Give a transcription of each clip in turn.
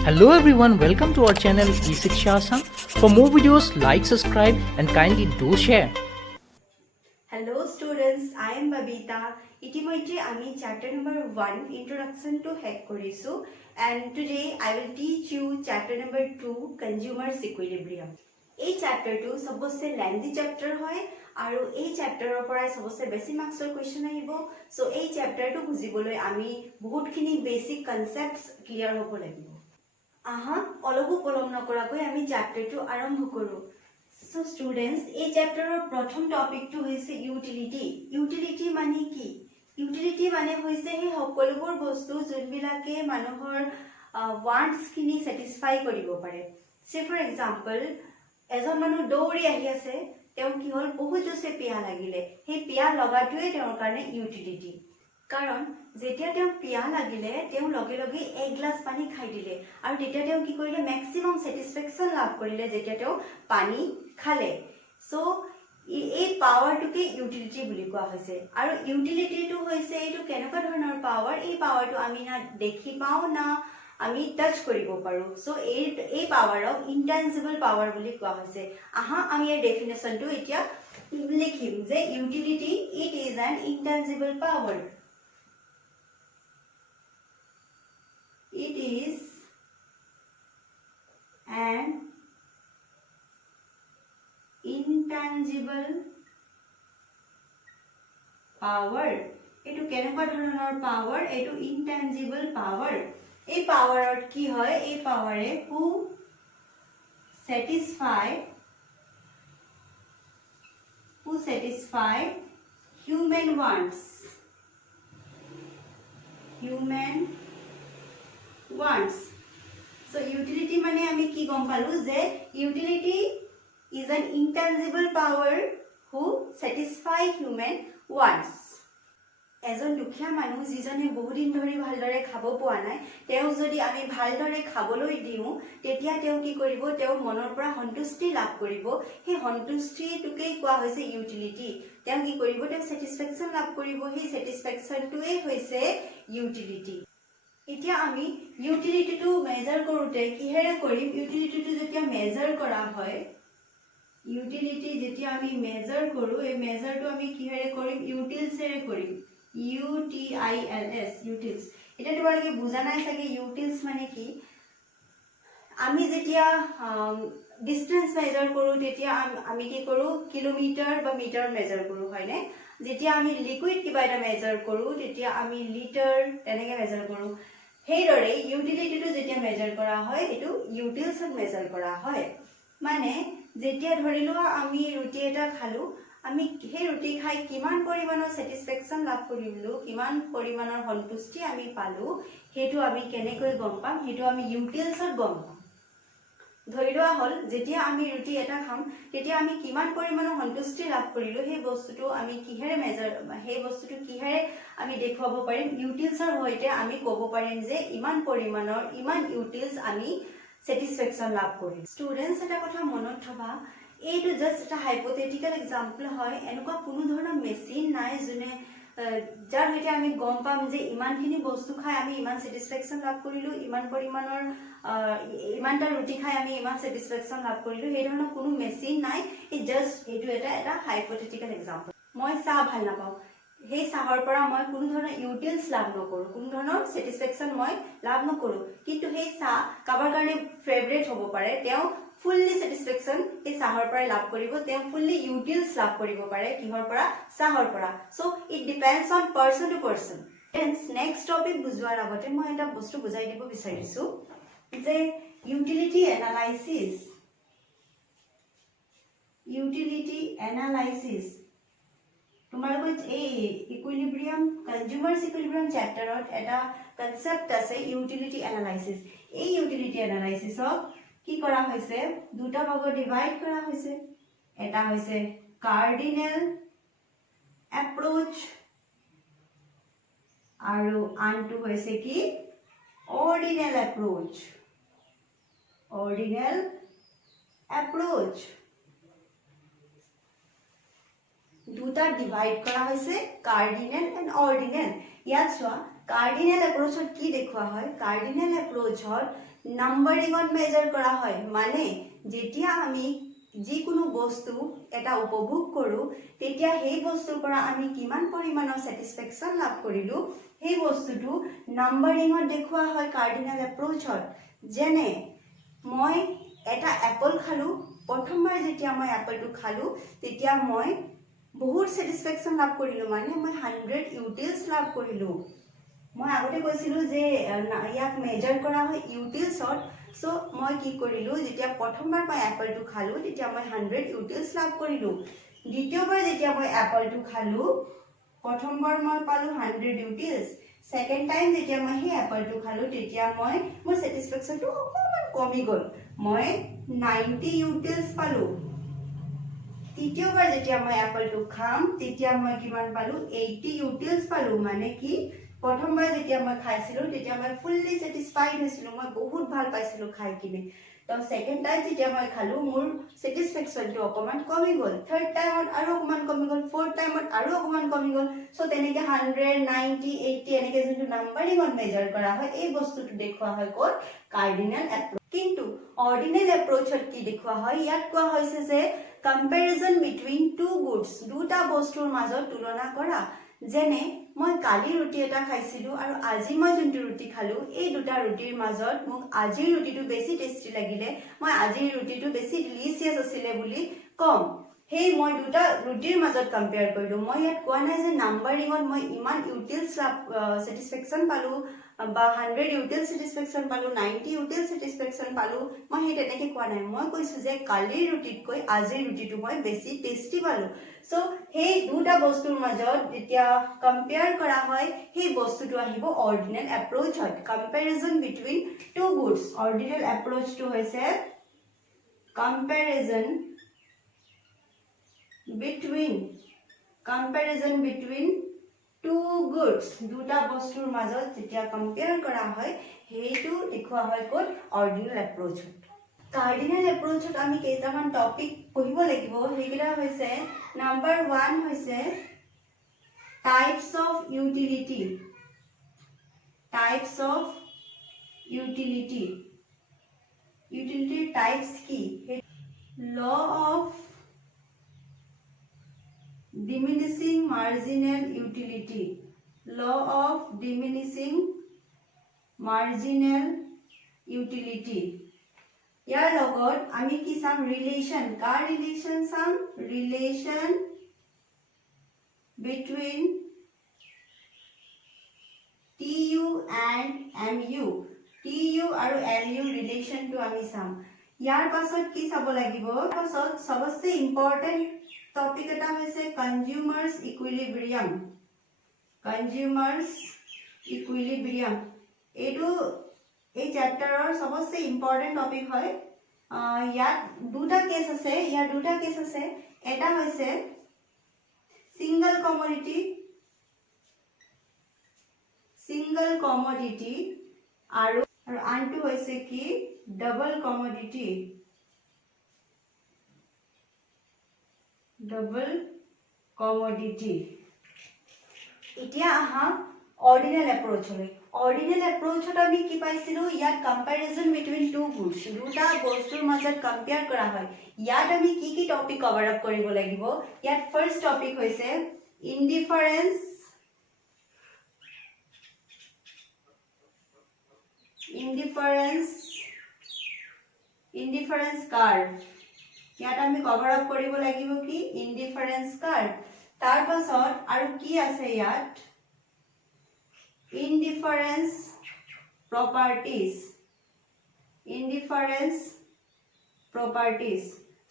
Hello everyone, welcome to our channel eShiksha Assam. For more videos, like, subscribe and kindly do share. Hello students, I am Babita. Itimoite ami chapter number 1 introduction to hack korisu and today I will teach you chapter number 2 consumers equilibrium. এই চ্যাপ্টাৰটো সবসে lengthy chapter হয় আৰু এই চ্যাপ্টাৰৰ পৰাই সবসে বেছি মাৰ্কছৰ question আহিব so এই চ্যাপ্টাৰটো বুজিবলৈ আমি বহুতখিনি বেসিক কনসেপ্টস ক্লিয়াৰ হ'ব লাগিব আহা অলপো পলম নকৰাকৈ আমি চ্যাপ্টাৰটো আৰম্ভ কৰো So students, এই চ্যাপ্টাৰৰ প্ৰথম টপিকটো হৈছে ইউটিলিটি। ইউটিলিটি মানে কি? ইউটিলিটি মানে হৈছে এই সকলোবোৰ বস্তু যোনবিলাকে মানুহৰ ওয়ান্টস খিনি স্যাটিসফাই কৰিব পাৰে। সে ফৰ এক্সাম্পল এজন মানুহ দৌৰি আহি আছে তেওঁ কি হল বহুত জোৰছে পিয়া লাগিলে সেই পিয়া লগাটোৱে তেওঁৰ কাৰণে ইউটিলিটি কাৰণ যেতিয়া তেওঁ পিয়া লাগিলে তেওঁ লগে লগে এক গ্লাস পানী খাই দিলে আৰু তেতিয়া তেওঁ কি কৰিলে ম্যাক্সিমাম স্যাটিসফ্যাকশন লাভ কৰিলে যেতিয়া তেওঁ পানী খালে সো এই পাৱাৰটোকে ইউটিলিটি বুলি কোৱা হৈছে আৰু ইউটিলিটিটো হৈছে এইটো কেনেকুৱা ধৰণৰ পাৱাৰ এই পাৱাৰটো আমি না দেখি পাও না আমি টাচ কৰিব পাৰো সো এই পাৱাৰক ইনটেনজিবল পাৱাৰ বুলি কোৱা হৈছে আহা আমি এই ডেফিনেশনটো এতিয়া লিখিম যে utility it is an intangible power It is an intangible power. এটো কেনেকুৱা ধৰণৰ পাৱাৰ এটো ইনটেনজিবল পাৱাৰ এই পাৱাৰত কি হয় এই পাৱাৰে who satisfy human wants So utility মানে আমি কি গম পালো যে utility is an intangible power who satisfy human wants এজন দুখীয়া মানুহ যিজনে বহুদিন ধৰি ভালদৰে খাব পোৱা নাই তেওঁ যদি আমি ভালদৰে খাবলৈ দিও তেতিয়া তেওঁ কি কৰিব তেওঁ মনৰ পৰা সন্তুষ্টি লাভ কৰিব সেই সন্তুষ্টিটোকে কোৱা হৈছে ইউটিলিটি তেওঁ কি কৰিব তেওঁ স্যাটিসফ্যাকশন লাভ কৰিব সেই স্যাটিসফ্যাকশনটোৱে হৈছে ইউটিলিটি এতিয়া আমি ইউটিলিটিটো মেজাৰ কৰোতে কিহেৰে কৰিম ইউটিলিটিটো যেতিয়া মেজাৰ কৰা হয় ইউটিলিটি যেতিয়া আমি মেজাৰ কৰো এই মেজাৰটো আমি কিহেৰে কৰিম ইউটিলছৰে কৰিম UTILS ইউটিলছ এটা তোমালোকে বুজা নাই চাগে ইউটিলছ মানে কি আমি যেতিয়া ডিসটেন্স মেজার কৰো তেতিয়া আমি কি কৰো কিলোমিটাৰ বা মিটাৰ মেজাৰ কৰো হয়নে যেতিয়া আমি লিকুইড কিবা এটা মেজাৰ কৰো তেতিয়া আমি লিটাৰ তেনেকে মেজাৰ কৰো হেইদৰে ইউটিলিটিটো যেতিয়া মেজাৰ কৰা হয় এটো ইউটিলছত মেজাৰ কৰা হয় মানে যেতিয়া ধৰিলোৱা আমি ৰুটি এটা খালো আমি সেই ৰুটি খাই কিমান পৰিমাণৰ স্যাটিসফ্যাকশন লাভ কৰিলো কিমান পৰিমাণৰ সন্তুষ্টি আমি পালো হেতু আমি কেনেকৈ গম পাম হেতু আমি ইউটিলছত গম পাম ধৰিলোৱা হল যেতিয়া আমি ৰুটি এটা খাম তেতিয়া আমি কিমান পৰিমাণৰ সন্তুষ্টি লাভ কৰিলো সেই বস্তুটো আমি কিহেৰে মেজাৰ সেই বস্তুটো কিহেৰে আমি দেখুৱাব পাৰিম ইউটিলছৰ হৈতে আমি ক'ব পাৰিম যে ইমান পৰিমাণৰ ইমান ইউটিলছ আমি স্যাটিসফ্যাকশন লাভ কৰিম স্টুডেন্টস এটা কথা মনত থবা এইটো জাস্ট এটা হাইপোথেটিক্যাল এক্সাম্পল হয় এনেকুৱা কোনো ধৰণৰ মেচিন নাই জুনে যাৰ হৈতে আমি গম পাম যে ইমানখিনি বস্তু খাই আমি ইমান স্যাটিসফ্যাকশন লাভ কৰিলো ইমান পৰিমাণৰ ইমানটা ৰুটি খাই আমি ইমান স্যাটিসফ্যাকশন লাভ কৰিলো এই ধৰণৰ কোনো মেচিন নাই ই জাস্ট এইটো এটা হাইপোথেটিক্যাল এক্সাম্পল মই চাহ ভাল নাপাও সেই চাহৰ পৰা মই কোনো ধৰণৰ ইউটিলছ লাভ নকৰো কোনো ধৰণৰ স্যাটিসফ্যাকশন মই লাভ নকৰো কিন্তু সেই চাহ কাবাৰ কাৰণে ফেভাৰিট হ'ব পাৰে তেওঁ ফুললি স্যাটিসফ্যাকশন এই চাহৰ পৰা লাভ কৰিব তেওঁ ফুললি ইউটিলছ লাভ কৰিব পাৰে কিহৰ পৰা চাহৰ পৰা so it depends on person to person friends next topic বুজোৱাৰ আগতে মই এটা বস্তু বুজাই দিব বিচাৰিছো যে ইউটিলিটি এনালাইসিস তোমালোকৰ এই ইকুইলিব্ৰিয়াম কনজিউমাৰ্স ইকুইলিব্ৰিয়াম চ্যাপ্টাৰত এটা কনসেপ্ট আছে ইউটিলিটি এনালাইসিস এই ইউটিলিটি এনালাইসিসক কি কৰা হৈছে দুটা ভাগত ডিভাইড কৰা হৈছে এটা হৈছে কাৰ্ডিনেল এপ্ৰোচ আৰু আনটো হৈছে কি অৰ্ডিনেল এপ্ৰোচ দুটা ডিভাইড কৰা হৈছে কাৰ্ডিনেল এণ্ড অৰ্ডিনেল ইয়াত চোৱা কাৰ্ডিনেল এপ্ৰোচত কি দেখুৱা হয় কাৰ্ডিনেল এপ্ৰোচত নাম্বাৰিঙত মেজাৰ কৰা হয় মানে যেতিয়া আমি যিকোনো বস্তু এটা উপভোগ কৰো তেতিয়া সেই বস্তুৰ পৰা আমি কিমান পৰিমাণৰ স্যাটিসফ্যাকশন লাভ কৰিলো সেই বস্তুটো নাম্বাৰিঙত দেখুৱা হয় কাৰ্ডিনেল এপ্ৰোচত যেনে মই এটা এপল খালো প্ৰথমবাৰ যেতিয়া মই এপলটো খালো তেতিয়া মই বহুত স্যাটিসফ্যাকশন লাভ কৰিলো মানে মই 100 ইউটিলস লাভ কৰিলো মই আগতে কৈছিলো যে ইয়াক মেজাৰ কৰা হয় ইউটিলছত সো মই কি কৰিলো যেতিয়া প্ৰথমবাৰ মই এপলটো খালো তেতিয়া মই 100 ইউটিলস লাভ কৰিলো দ্বিতীয়বাৰ যেতিয়া মই এপলটো খালো প্ৰথমবাৰ মই পালো 100 ইউটিলস সেকেন্ড টাইম যেতিয়া মই সেই এপলটো খালো তেতিয়া মই মোৰ স্যাটিসফ্যাকশনটো অকমান কমি গল মই 90 ইউটিলস পালো তৃতীয়বাৰ যেতিয়া মই এপলটো খাম তেতিয়া মই কিমান পালো 80 ইউটিলস পালো মানে কি প্ৰথমবাৰ যেতিয়া মই খাইছিলো তেতিয়া মই ফুললি স্যাটিসফাইড হৈছিলো মই বহুত ভাল পাইছিলো খাই কিনে তো সেকেন্ড টাইম যেতিয়া মই খালো মোৰ স্যাটিসফ্যাকশনটো অকমান কমি গল থাৰ্ড টাইমত আৰু অকমান কমি গল ফোৰ্থ টাইমত আৰু অকমান কমি গল সো তেনেকে 100 90 80 এনেকে যোনটো নাম্বাৰিঙত মেজাৰ কৰা হয় এই বস্তুটো দেখুৱা হয় কোড কাৰ্ডিনেল এপ্ৰোচ কিন্তু অৰ্ডিনেল এপ্ৰোচত কি দেখুৱা হয় ইয়াত কোৱা হৈছে যে কম্পেৰিজন বিটুইন টু গুডস দুটা বস্তুৰ মাজত তুলনা কৰা যেনে মই কালি ৰুটি এটা খাইছিলো আৰু আজি মই যোনটো ৰুটি খালো এই দুটা ৰুটিৰ মাজত মোক আজিৰ ৰুটিটো বেছি টেষ্টি লাগিলে মই আজিৰ ৰুটিটো বেছি ডিলিচিয়াস আছিল বুলি কম হেই মই দুটা ৰুটিৰ মাজত কম্পেয়াৰ কৰিলো মই ইয়াত কোৱা নাই যে নাম্বাৰিঙত মই ইমান ইউটিলস স্যাটিসফ্যাকশন পালো বা 100 ইউটিলস স্যাটিসফ্যাকশন পালো 90 ইউটিলস স্যাটিসফ্যাকশন পালো মই হে তেনেকে কোৱা নাই মই কৈছো যে কালিৰ ৰুটিতকৈ আজিৰ ৰুটিটো মই বেছি টেষ্টি পালো সো হেই দুটা বস্তুৰ মাজত যেতিয়া কম্পেয়াৰ কৰা হয় সেই বস্তুটো আহিব অৰ্ডিনেল এপ্ৰোচত comparison between two goods ordinal এপ্ৰোচটো হৈছে কম্পেৰিজন between two goods দুটা বস্তুৰ মাজত যেতিয়া কম্পেয়াৰ কৰা হয় হেইটো দেখুৱা হয় কোড অৰ্ডিনেল এপ্ৰোচত কাৰ্ডিনেল এপ্ৰোচত আমি কেইটামান টপিক পঢ়িব লাগিব হেইকেইটা হৈছে নাম্বাৰ 1 হৈছে টাইপস অফ ইউটিলিটি ইউটিলিটিৰ টাইপস কি law of diminishing marginal utility law of diminishing marginal utility ইয়াৰ লগত আমি কি সাম ৰিলেশন কাৰ relation some relation between tu and mu tu আৰু lu ৰিলেশন টো আমি সাম ইয়াৰ পাছত কি চাব লাগিব পাছত সবচে ইম্পৰ্টেন্ট টপিক এটা হৈছে কনজিউমাৰ্স ইকুইলিব্ৰিয়াম এইটো এই চ্যাপ্টাৰৰ সবচে ইম্পৰ্টেন্ট টপিক হয় ইয়াত দুটা কেস আছে এটা হৈছে সিঙ্গল কমোডিটি আৰু আনটো হৈছে কি ডাবল কমোডিটি এতিয়া আহা অৰ্ডিনেল এপ্ৰোচলৈ অৰ্ডিনেল এপ্ৰোচত আমি কি পাইছিলো ইয়াত কম্পেৰিজন বিটুইন টু গুডস দুটা বস্তুৰ মাজত কম্পেয়াৰ কৰা হয় ইয়াত আমি কি টপিক কভাৰ আপ কৰিব লাগিব ইয়াত ফাৰ্স্ট টপিক হৈছে ইনডিফাৰেন্স কাৰ্ভ ইয়াত আমি কভাৰ আপ কৰিব লাগিব কি ইনডিফাৰেন্স কাৰ্ভ তাৰ পাছত আৰু কি আছে ইয়াত ইনডিফাৰেন্স প্ৰপাৰ্টিজ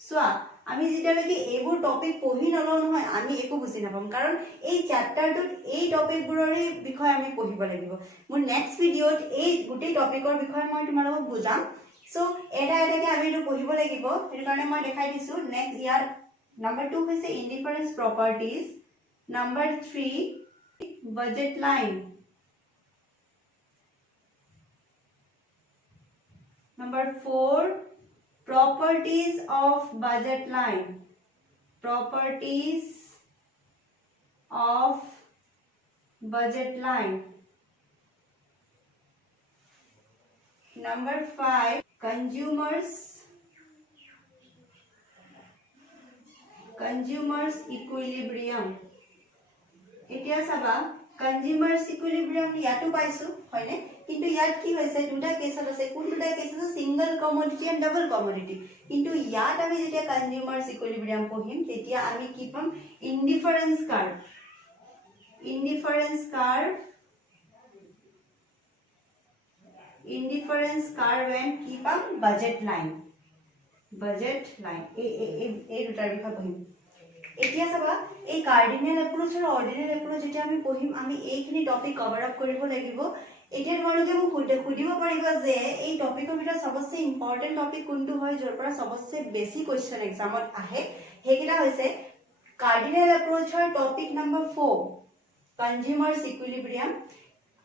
সোয়া আমি যেতিয়ালৈকে এইবোৰ টপিক পঢ়ি নলওঁ নহয় আমি একো বুজি নাপাম কাৰণ এই চ্যাপ্টাৰটোত এই টপিকবোৰৰে বিষয় আমি পঢ়িব লাগিব মোৰ নেক্সট ভিডিঅত এই গোটেই টপিকৰ বিষয় মই তোমালোকক বুজাম সো এটাকে আমি এটো পঢ়িব লাগিব এটো কাৰণে মই দেখাই দিছো নেক্সট ইয়াৰ নাম্বাৰ 2 হৈছে indifference properties number 3 budget line number 4 properties of budget line Number 5, consumers equilibrium. এতিয়া চাবা consumers equilibrium ইয়াতো পাইছো হয়নে কিন্তু ইয়াত কি হৈছে দুটা কেছত আছে কোন দুটা কেছ আছে single commodity and double commodity কিন্তু ইয়াত আমি যেতিয়া consumers equilibrium পঢ়িম তেতিয়া আমি কি পাম indifference curve and কি পাম budget line এই দুটাৰ বিষয়ে পঢ়িম এতিয়া চাবা এই কাৰ্ডিনেল এপ্ৰোচ আৰু অৰ্ডিনেল এপ্ৰোচ যেতিয়া আমি পঢ়িম আমি এইখিনি টপিক কভাৰ আপ কৰিব লাগিব এতিয়া তোমালোকে মোক সুধিব পাৰিবা যে এই টপিকৰ ভিতৰত সবচে ইম্পৰ্টেন্ট টপিক কোনটো হয় যৰ পৰা সবচে বেছি কোৱেশ্চন এক্সামত আহে হেকিটা হৈছে কাৰ্ডিনেল এপ্ৰোচৰ topic number 4 consumer's equilibrium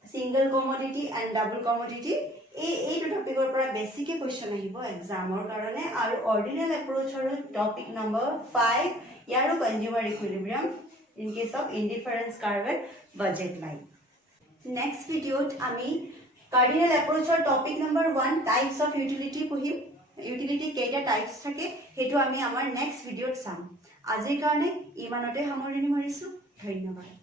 single commodity and double commodity এই টপিকৰ পৰা বেছিকে কোৱেশ্চন আহিব এক্সামৰ কাৰণে আৰু অৰ্ডিনেল এপ্ৰোচৰ টপিক নম্বৰ 5 ইয়াৰো consumer equilibrium in case of indifference curve and budget line next ভিডিঅ'ত আমি কাৰ্ডিনেল এপ্ৰোচৰ topic number 1 types of utility পঢ়িম ইউটিলিটি কেইটা টাইপস থাকে হেতু আমি আমাৰ নেক্সট ভিডিঅ'ত চাম আজিৰ কাৰণে ইমানতে সামৰণি মাৰিছো ধন্যবাদ